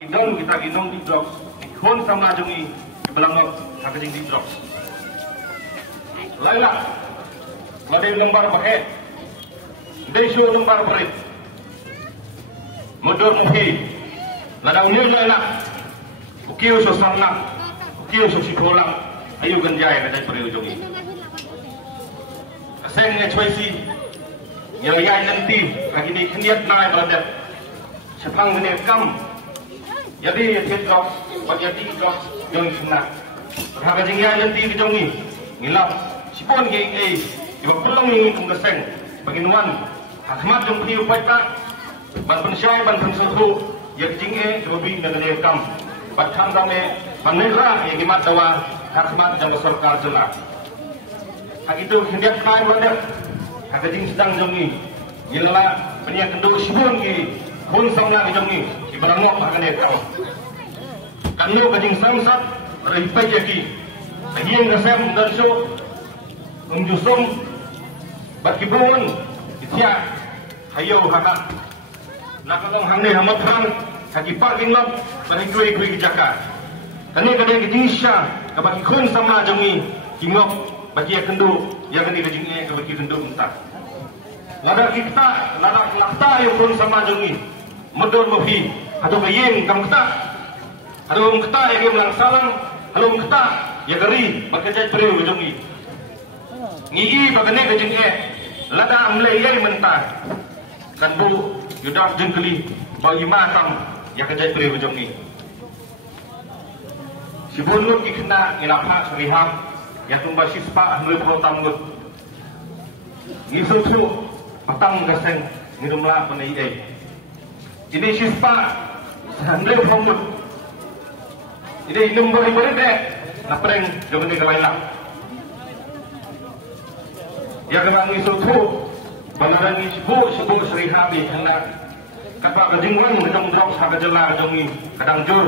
Inong kita ginong di drops, ikon sama jungi belangok hakajing di drops. Lala, wadai lembar pakai, desu lembar perit, mudur muhi, ladang nyunya nak, ukiu sosang ukiu sosipolang, ayu ganjai kajai peri jungi. Aseng ngecuisi, nyayai nanti, kaki ni keniat naik beradat, sepang menekam. Jadi tiap drop, bagi drop yang kena. Harga jingga nanti kita ni, ngilap. Sipon ke ibu pulang ni kumgeseng. Bagi nuan, khidmat jom priu paita, ban pensyai ban pensuhu, yang jingga sebabi negara kam. Batang kami panera yang khidmat dawa khidmat dawa serkar jelah. Hak itu hendak kai berada. Harga jing sedang jom ni, ngilap penyak kenduk sipon ke, pun samnya jom ni. Berangok akan ekor. Kanu kajing samsat ripai yaki. Agian nasem dan so unjusum bakibun itya hayo haka. Nakang hangne hamathan hagi parkinglap dari kui jaka. Kani kadang kajing sya kabaki kun sama jongi kingok bagi kendu yang kani kajing kabaki kendu entah. Wadah kita ladak lakta yang kun sama jongi medon muhi atau bayeng kamu kata, ada orang kata yang melang salam, ada orang kata yang geri, berkejat periu kejongi. Ngigi bagane kejongi, lada amlei mentah, dan bu yudak jengkeli bagi matang yang kejat periu kejongi. Si bulut ikna ilapa seriham, yang tumba sispa ahli protam lut. Ngisutu patang gaseng ngirumla penai ini sispa handle pemut. Ini nombor ibarat deh. Napreng jangan dikerailah. Ya kena ngisutu, balaran sibu serihabi hendak. Kata kejingwan gedang drops harga jelah jongi kadang jur.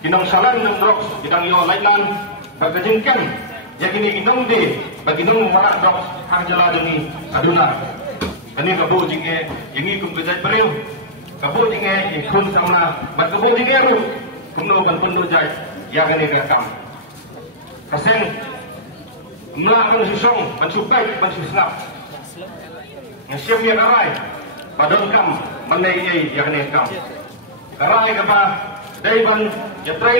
Kinong salan dan drops gedang yo lainan. Bagajingkan. Ya kini kinong de bagi nong marak drops harga jelah jongi kaduna. Kini kabu jingge jingi kum kejat periu. Kabu jingge ikun sama, bat kabu jingge ru, kumno ban jai, yang ini rekam. Kaseng, melakukan susong, mensukai, mensusnap. Ngasih dia karai, padon kam, menai yang ini rekam. Karai kapa, dari ban jatrai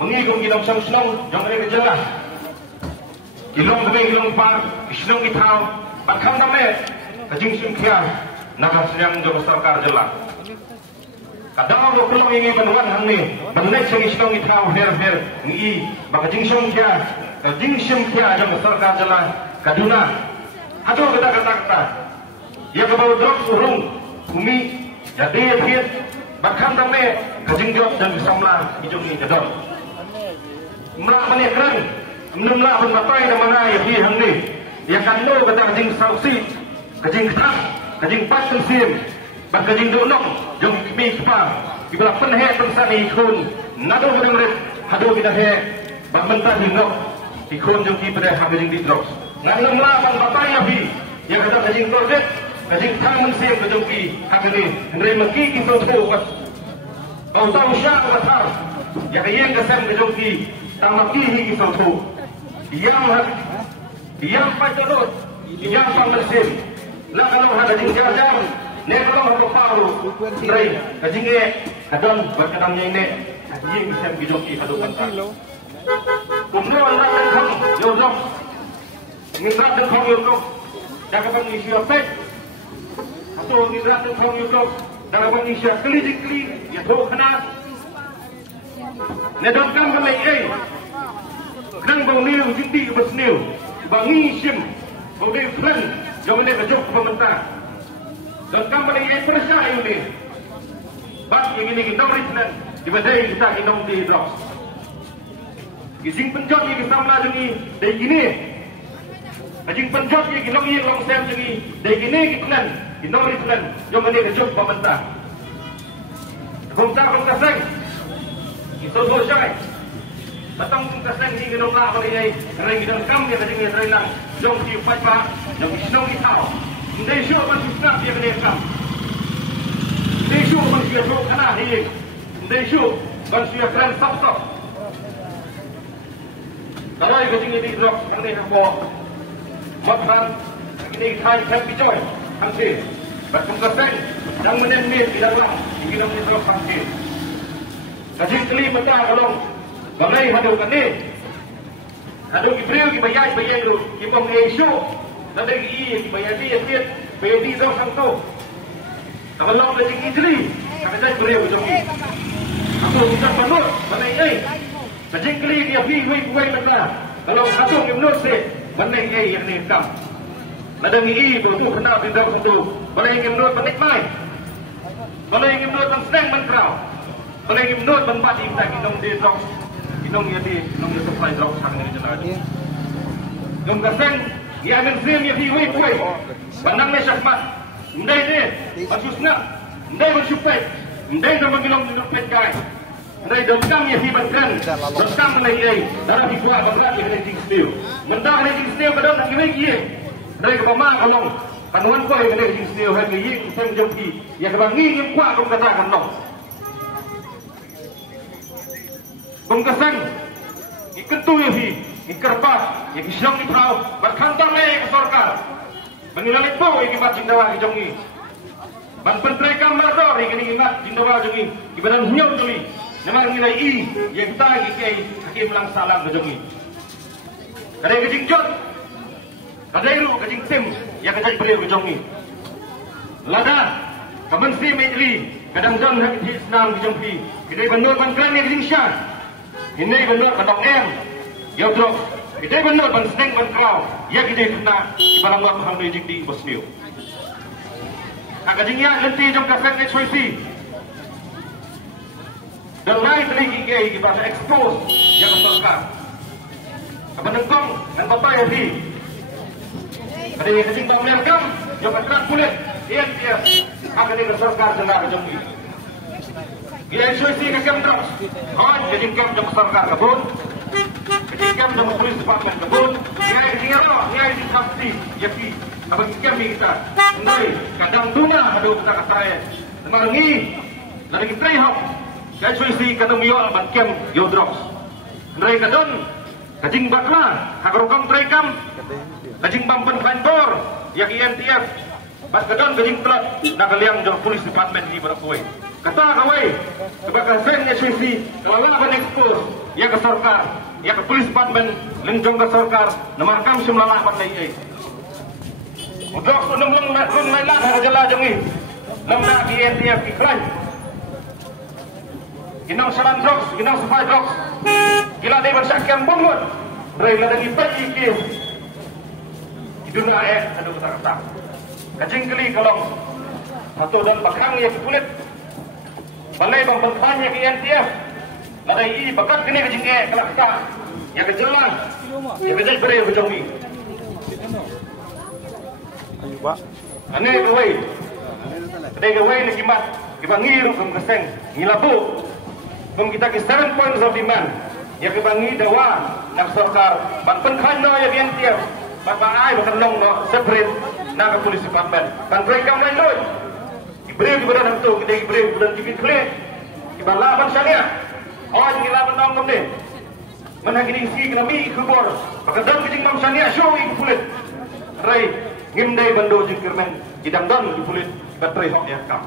mengikut kilong sang-sang, yang ini kejelah. Kilong demi kilong par, islong itau, bakam namanya, kajing singkian. Nak sedang jauh serkar jelas. Kadang orang pulang ini penuan hangni, benek sengi sedang itau her ni, baka jingsong kia jauh serkar jelas. Kaduna, aduh kata. Ya kebau drop surung, umi jadi akhir, bahkan tamai kajingjot dan bersama hijau ni jadol. Melak menekran, melak berbatai nama ya fi hangni, ya kan lo kata kajing sausi, kajing ketak. Kajing pas tersim, bak kajing donong, jom kami sepa, kita penhe tersan ikun, nado menurut, hado kita he, bak mentah hingok, ikun jom kita pada kajing di drops. Nganam lah bang bapak ya bi, yang kata kajing project, kajing tangan sim kajing ki, kajing ni maki kita tu pas, bau tahu syak watar, yang kajing kesem kajing ki, tamaki kita tu, yang pacarot, yang pangersim. Lah kalau ada jingga-jang, nekong atau paru, serai, kajingge, kadang berkadangnya ini, kajing bisa bidoki kado kanta. Kumno anak dan kong, yodok, ngidrat dan kong yodok, dakapang isi apet, atau ngidrat dan kong yodok, dakapang isi keli-keli, ya tau kena. Nedokkan kami kadang bang niu jinti bersniu, bang isim, bang friend. Jangan dia kejauh pemerintah. Dan kampanye yang terasa ini, bak yang ini kita berikan di badai kita hidup di drops. Gizing penjat yang kita melaju ini, dari gini. Gizing penjat yang kita melaju long sem ini, dari gini kita berikan. Jangan dia kejauh pemerintah. Kumta kumtaseng, itu bosai. Batang kumtaseng ini kita nak beri rai kita kam dia kejing rai lang. Jom siupat pak, jom sinong itau. Ndai siu masih snap dia kena kam. Ndai siu masih jauh kena hiing. Indonesia konsuya keren sok-sok. Kalau yang kecil ini drop yang ini hambo, makan ini kain bijoy, hancur. Berkongkasan yang menemir di dalam ini namanya drop hancur. Kecil kali betul kalau balai hadukan ni, haduk Ibril kibayai tu, kibong Asia, nanti kibayai dia bayai drop sangtu. Kalau long kecil Italy, kata Ibril macam ni. Aku bukan panut, balai ni. Kecil kali dia hui betul. Kalau satu menurut saya, balai yang ni kam. Ladang ini belum kena pindah satu. Balai yang menurut panik mai. Balai yang menurut senang menkerau. Balai yang menurut tempat imtak inong di drop, inong dia supply drop sang ni jelas. Yang kaseng dia ambil sim dia hui. Pandang ni syakmat. Ndai ni, maksudnya ndai bersyukur, ndai dah mengilang di dompet kai. Ndai dendam dia hibatkan, dendam lagi dalam hikuat bangsa dia kena tinggal. Mendang kena tinggal kadang nak lagi. Ndai ke mama kalau panuan kau kena tinggal hari ini kita menjadi ya kalau ngingin kuat kau katakan no. Bangkasan iketu ya hi, ikerpas, ya kisang ni kau, berkantang lagi sorkar. Menilai po ikibat jindawa kijongi. Ban pentrai kamar ini ingat jindawa jongi. Ibadan hiau jongi. Memang nilai yang kita kiai hakim lang salam kijongi. Kada kejing jot. Kada iru kejing tim yang kejai beliau kijongi. Lada kaman si mejli kadang jam hak Islam kijongi. Kita benur ban yang kejing syah. Ini benur kadang ya bro. Kita benar banseneng bankrau, ya kita kena ibalang waktu hamil di Bosnia. Agaknya nanti jom kasih ekspresi. Dan lain lagi kita bahasa expose yang kesorkan. Apa nengkong dan bapak yang di. Ada yang kecing tak melihatkan, jom keterak kulit, dia. Akan dia kesorkan senang macam ini. Dia ekspresi kasih terus. Kejing kam jom kesorkan kabun. Kejadian dengan polis departemen kebun, dia pasti, jadi apa kami kita, mulai kadang dunia ada kita saya, temangi, dari kita lihat, saya suisi kadang miol bankem yodrox, mulai kadang kajing bakla, hakarukam terekam, kajing bampan kantor, yang INTF, pas kadang kajing telat, nakaliang jauh polis departemen di Barakuai. Kata kawai, sebagai saya suisi, kalau apa expose, ya ke sorkar. Ya ke polis departemen lenjong ke sorkar namarkam semua lapan lagi. Untuk menunggu run lailah harga jangi. Lemna di NTF iklan. Inang salan drops, inang supply drops. Gila dia bersyakian bungut. Mereka lagi pagi kis. Iduna aduh kata-kata. Kacing keli kalau satu dan bakang ya kulit. Balai bang banyak ke NTF. Ada ini bakat kini kecing kelaksa yang kejalan yang kejai beri kejongi. Ane kawai, kedai kawai ni kimat kibangi rum keseng ngilabu, kita ke 7 points of demand. Yang kibangi dewa nak sorkar, ban penkhano yang tiap, bapak ai bakan long no separate nak polis department. Ban mereka lain loy, diberi kepada hantu, kita diberi bulan TV clear, kibalaban syariah. Orang yang lawan dalam ni, mana kini isi kami ikut, pakadam kecing bangsa ni show ikut kulit, ray ngimdai bando jikirmen, idam dan ikut kulit, baterai hok ya kam.